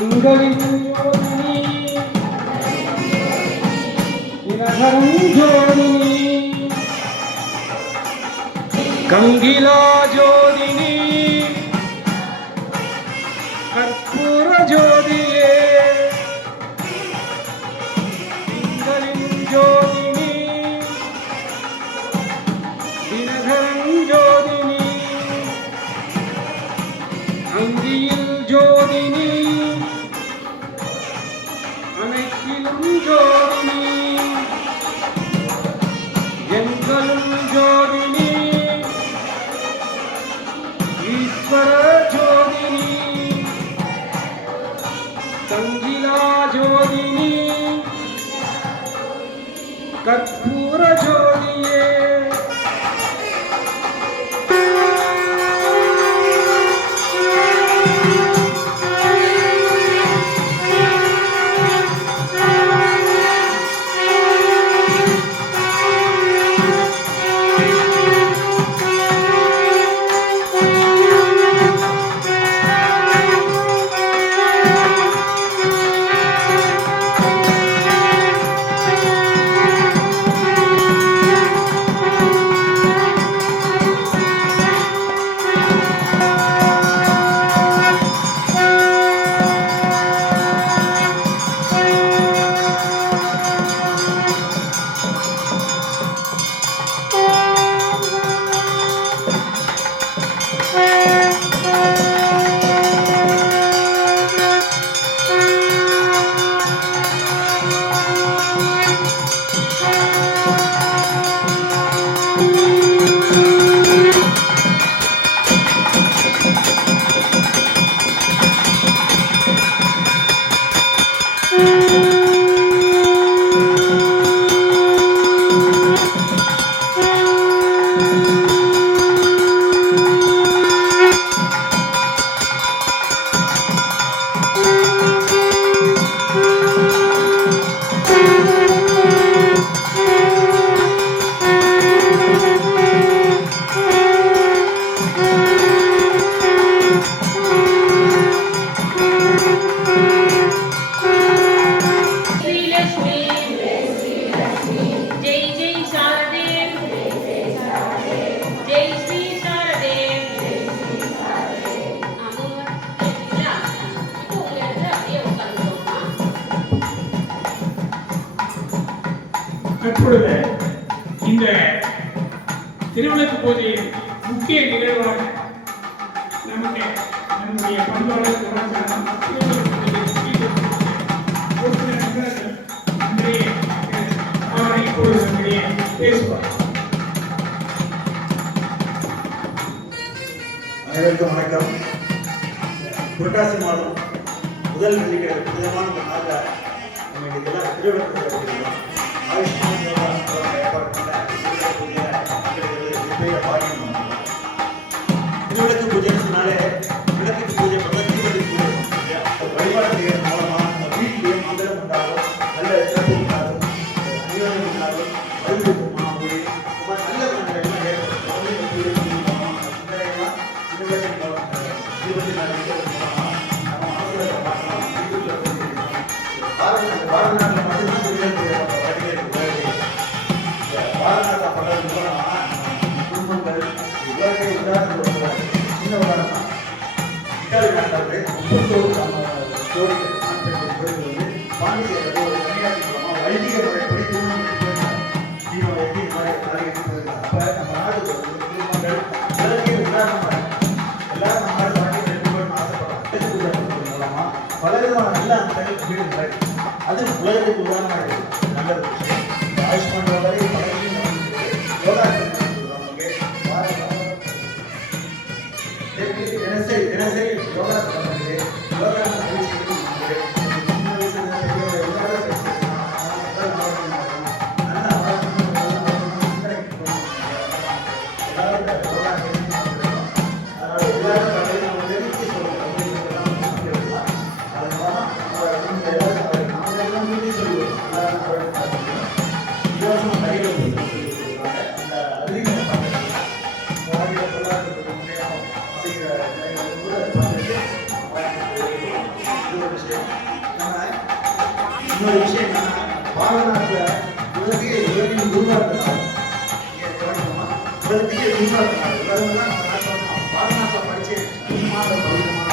திங்களின் ஜோதினி தினகரன் ஜோதினி கங்கிலா ஜோதினி கற்பூர ஜோதியே திங்களின் ஜோதினி தினகரன் ஜோதினி அங்கியில் ஜோதினி அனைத்திலும் ஜோதினி எங்களும் ஜோதினி ஈஸ்வர ஜோதினி கங்கிலா ஜோதினி கற்பூர ஜோதியே தற்பொழுது இந்த திருவிளக்கு பூஜையின் முக்கிய நிகழ்வாக நம்முடைய பண்பாளர் அவரை இப்பொழுது நம்முடைய பேசுவார். அனைவருக்கும் வணக்கம். புரட்டாசி மாதம் முதல் வெள்ளிக்கிழமை புனிதமான நாளில் நம்ம இதெல்லாம் திருவிழா ஆயுஷ்மான் திருவிளக்கு பூஜை சொன்னாலே விளக்கு பூஜை தீபதி பூஜை வழிபாடு செய்யறது மூலமா நம்ம வீட்டிலேயே மந்திரம் உண்டாகும், நல்ல சிறப்பு உண்டாகும், அநியோகம் உண்டாகும், அருள் மாமூலி நல்ல பாரத குடும்பங்கள் உலகை உதாரணம் சின்ன உதாரணம் இட்டாலி நாட்டாளர்கள் 30 கோடிகள் பாண்டிச்சேரி ஒரு தனியார் மூலமாக வைதிக முறைப்படி திருமணம் எப்படி அப்போ நம்ம நாட்டுக்கு குடும்பங்கள் உலகை உதாரணமாக எல்லாரும் நம்ம பாண்டிச்சேரி ஆசைப்படுறோம் மூலமாக பலவிதமான நல்ல அம்சங்கள் வீடுகள் அது உலகத்துக்கு உதாரணமாக இருக்குது. நல்லது ஆயுஷ்மான் வரை பலரையும் யோகா தினசரி யோகா பண்ணுறது யோகா சின்ன வயசுல ஆனா இன்னொரு விஷயம் என்னன்னா பாரநாட்டுல உலகத்தையே உலகின் குருவாக்குறாங்க உலகத்தையே குருவாக்குறாங்க உலகம்லாம் பாரநாட்டை படிச்சு முக்கியமான பகுதியான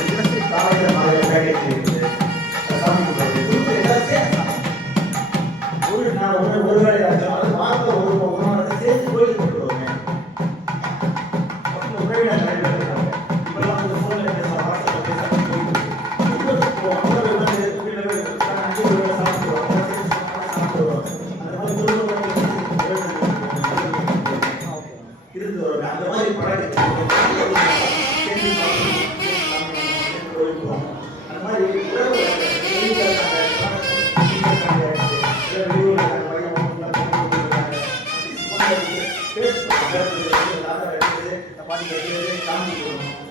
தினசரி காலையில் மாலை பேக்கேஜ் இருக்குது சாமி கும்பிடுறது எல்லாத்தையும் ஒரு நான் ஒரு வேலையாக அது வாரத்தில் ஒரு நாள் சேர்த்து கோயிலுக்கு கொண்டு வருவேன் உறவினர் நிறைவேற்றாங்க இப்பெல்லாம் வந்து ஃபோனில் பேச வாட்ஸ்அப்பில் பேச இருந்து வருவாங்க அந்த மாதிரி பழக்கம் அந்த மாதிரி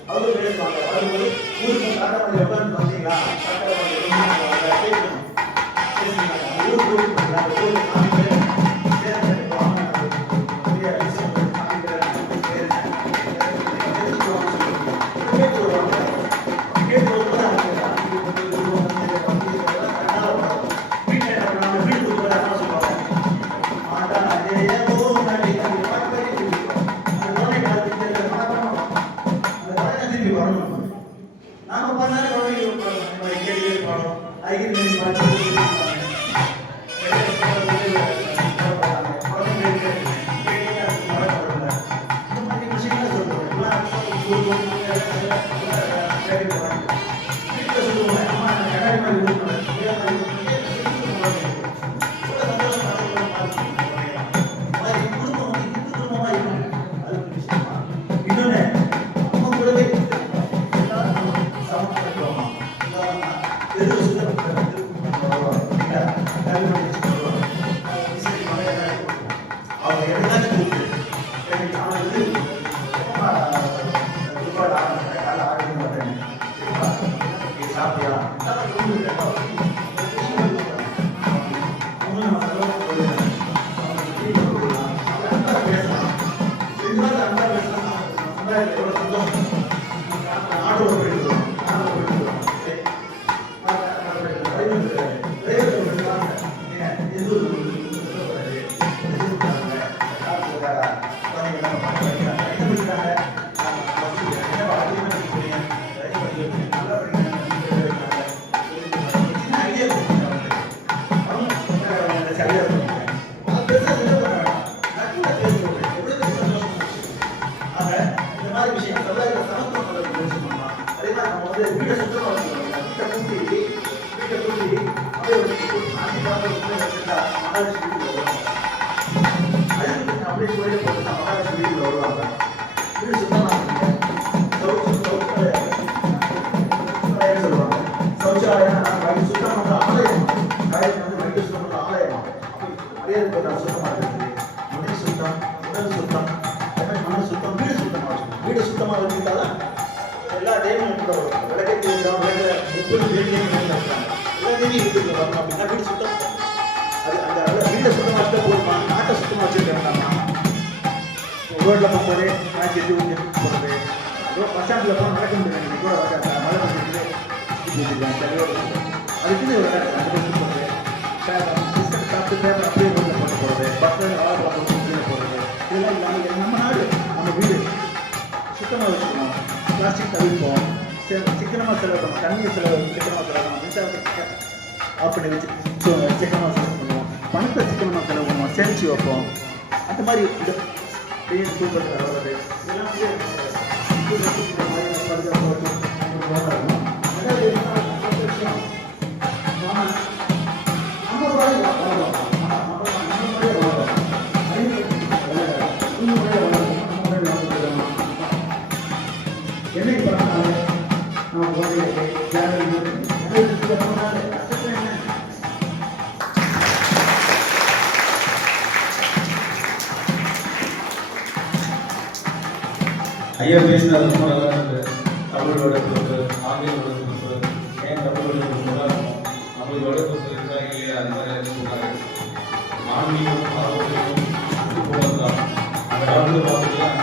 அவரு பேசுவாங்க வரும்போது ஊருக்கு தாத்தா பண்ணி உட்காந்து வந்தீங்களா நாம பண்ணாலே குழந்தைங்க பாடம் எல்லா டைமும் விளக்கை அப்படின்னா வீடு சுத்தம் அது அந்த வீட்டை சுத்தமாக வச்சுட்டா போதுமா நாட்டை சுத்தமாக வச்சுருக்காங்க ரோட்டில் போகும்போதே காய்ச்சி எடுத்து ஊற்றி போகிறது பஸ் ஸ்டாண்டில் போனால் நடக்க முடியாது கூட மழை பண்ணிட்டு அதுக்குன்னு ஒரு பிஸ்கட் சாப்பிட்டு பேப்பர் அப்படியே ரோட்டில் போட்டு போகிறது பஸ்ஸில் போகிறது இதெல்லாம் இல்லாமல் நம்ம நாடு நம்ம வீடு சுத்தமாக வச்சுக்கணும் பிளாஸ்டிக் தவிர்ப்போம் சிக்கனமாக செலவு பண்ணுவோம் தண்ணியை சிக்கனமாக செலவு பண்ணுவோம் மின்சாரத்தை ஆஃப் பண்ணி வச்சு சிக்கனமாக செலவு பண்ணுவோம் பணத்தை சிக்கனமாக செலவு பண்ணுவோம் சேமிச்சு வைப்போம் அந்த மாதிரி இது சூப்பர் வர்றது என்னைக்கு பண்ணாலும் நம்ம ஐயா பேசினது ரொம்ப நல்லா இருக்கு. தமிழோட பொறுப்பு ஆங்கிலோட பொறுப்பு ஏன் தமிழோட பொறுப்பு தான் இருக்கும் நம்மளோட பொறுப்பு இருக்கா இல்லையா அந்த மாதிரி சொன்னாங்க. ஆன்மீகம் ஆரோக்கியம் போகலாம் அந்த காலத்தில் பார்த்துக்கலாம்.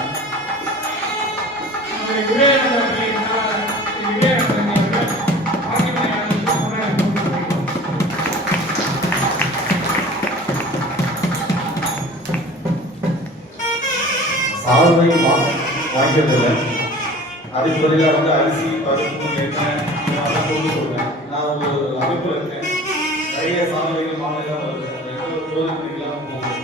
விவேகானந்தர் ஆளுமை வாங்கியதில்லை. அதுக்கு பதிலாக வந்து அரிசி பருப்பு எண்ணெய் இதெல்லாம் கொண்டு சொல்றேன். நான் ஒரு அமைப்பில் இருக்கேன். நிறைய சாதனைகள் மாநிலம் கோரிக்கைகள்லாம் போகும்.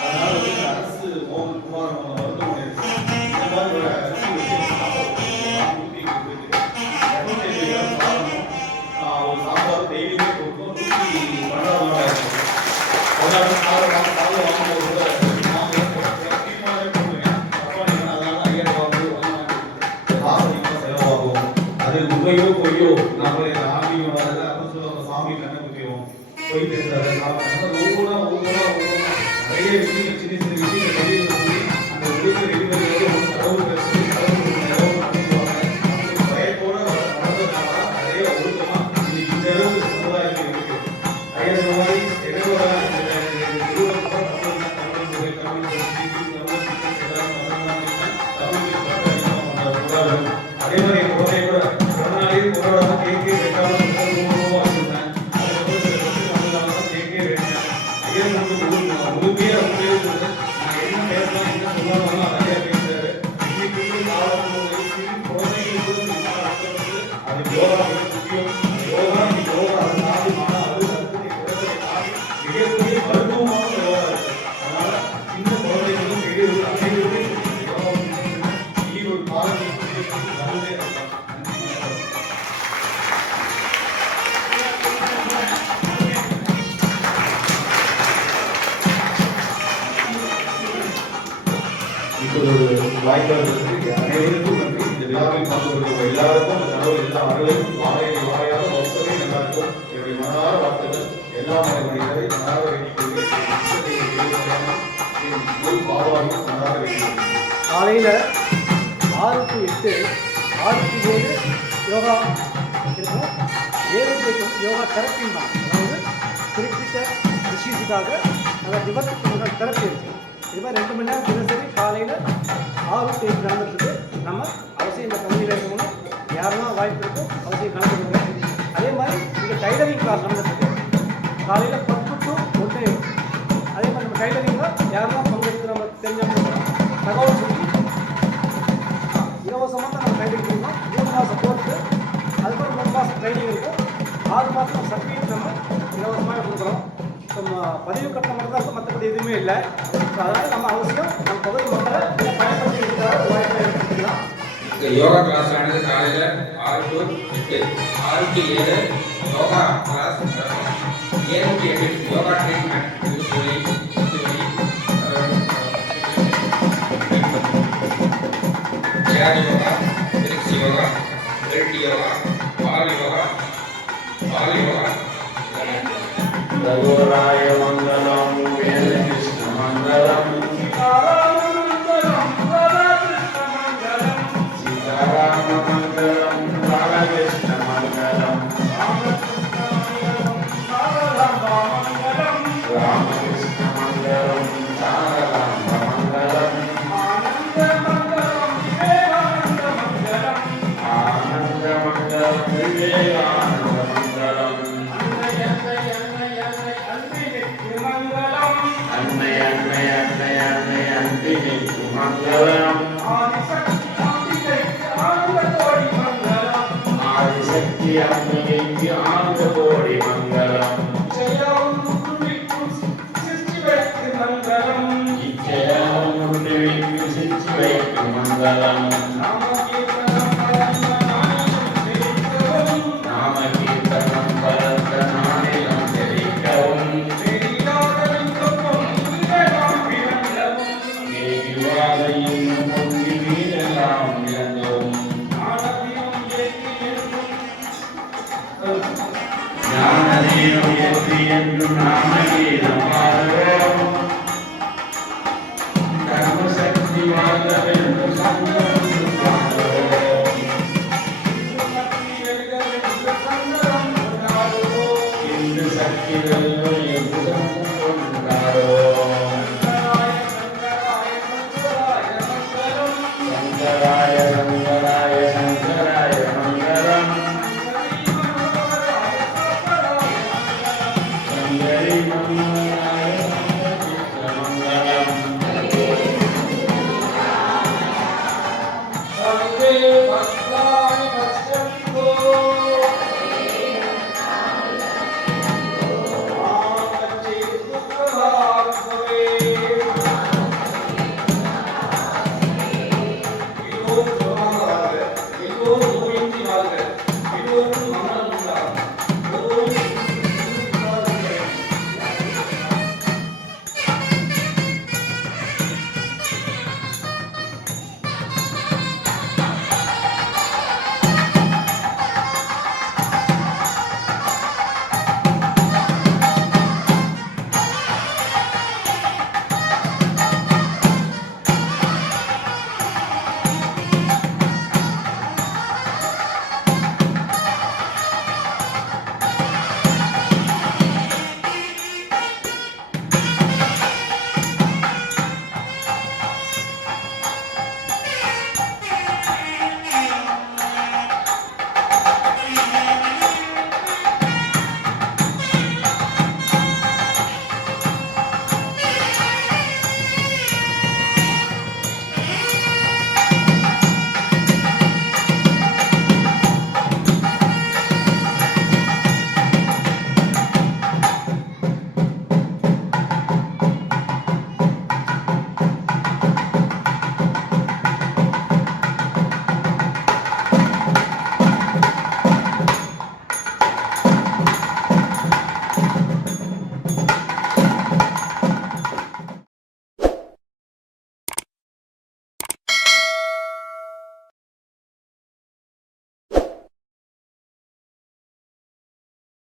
அதனால வந்து அரசு மோகன் குமார் மருத்துவமனை இருக்கு. இந்த மாதிரி ஒரு அரிசி வச்சு ஒரு சாம்பார் டெய்லியுமே கொடுக்கும். 12 நாள் ஆயிடுச்சு. 16 நாள் வாங்கும்போது கூட அது உண்மையோ பொய்யோ நம்ம ஆன்மீகம் வராது அப்படின்னு சொல்லுவாங்க. சாமி கண்ணை குத்தியும் பொய் பேசுறாரு. ஒவ்வொன்றா நிறைய விஷயங்கள் சின்ன சின்ன விஷயங்கள் வெளியே வந்து அந்த உலக வெளிவரையோடு கடவுள் பேசி கடவுள் பயத்தோட வளர்ந்ததுனால நிறைய ஒழுக்கமா இன்னைக்கு இந்த அளவுக்கு சமுதாயத்தில் இருக்கு. ஐயா மாதிரி என்னோட அதே மாதிரி என் குழந்தை கூட பிறநாளே கொண்டாடாம கேக்கே வெட்டாம வச்சிருந்தேன். அதுக்கப்புறம் சில பிரச்சனை வந்ததால கேக்கே வெட்டேன். ஐயா முழுமையே நான் என்ன பேசலாம் என்ன சொல்லலாம் நிறைய பேசுறாரு. இன்னைக்கு குழந்தைகள் கூட அது யோகா முக்கியம். யோகா அது நாடு அது மிகப்பெரிய மருத்துவமான யோகா இருக்கு. அதனால இந்த குழந்தைகளும் பெரியவர்கள் அனைவருமே யோகா ஒரு காலம் வாய்ப்பு அனைவருக்கும் நன்றி. இந்த விழாவில் பங்கு கொள்ளும் எல்லாருக்கும் கடவுள் எல்லா அருளையும் வாழையாக வகுப்பதே நல்லா இருக்கும். என்னுடைய மனதார வாழ்த்துக்கள். எல்லா மனிதரை மனதாக வேண்டிக் பாபாவையும் மனதாக வேண்டிக் காலையில் 6 to 8 6 to 7 யோகா இருக்கும். 7 to 8 யோகா தெரப்பியும் தான். அதாவது குறிப்பிட்ட விஷயத்துக்காக அந்த விபத்துக்கு முதல் தெரப்பி இருக்குது. இது மாதிரி 2 மணி நேரம் தினசரி காலையில் 6 to 8 நடந்துட்டு நம்ம அவசியம் இந்த பகுதியில் இருக்கணும். யாரெல்லாம் வாய்ப்பு இருக்கோ அவசியம் கலந்துக்கணும். அதே மாதிரி இங்கே டைலரிங் கிளாஸ் நடந்துட்டு காலையில் 10 to 1. அதே மாதிரி நம்ம டைலரிங்கில் யாரெல்லாம் பங்கெடுத்து நம்ம தெரிஞ்சவங்க தகவல் சொல்லி இலவசமாக தான் நம்ம ட்ரைனிங் கொடுக்கணும். 3 மாதம் கோர்ஸு, அதுக்கப்புறம் 3 மாதம் ட்ரைனிங் இருக்கும். 6 மாதம் சர்டிஃபிகேட் நம்ம இலவசமாக கொடுக்குறோம். பதிவு கட்டணம் மட்டும் தான் இருக்கும், மற்றபடி எதுவுமே இல்லை. அதனால் நம்ம அவசியம் நம்ம பகுதி மக்களை பயன்படுத்தி வாய்ப்பை எடுத்துக்கலாம். இந்த யோகா கிளாஸ் ஆனது காலையில் 6 to 8 6 to 7 yoga class 7 to 8 yoga treatment ध्यान योगा, वृक्ष योगा, बेल्ट योगा, बाल योगा, रघुराय मंगलम वेद कृष्ण मंगलम सीताराम मंगलम राधा कृष्ण मंगलम राम कृष्ण मंगलम साराम मंगलम आनंद मंगलम विवेकानंद मंगलम आदिशक्ति अम्बिके आनंद कोटि मंगलम इच्छया मुंडविक्कु सिद्धि वैक्कु मंगलम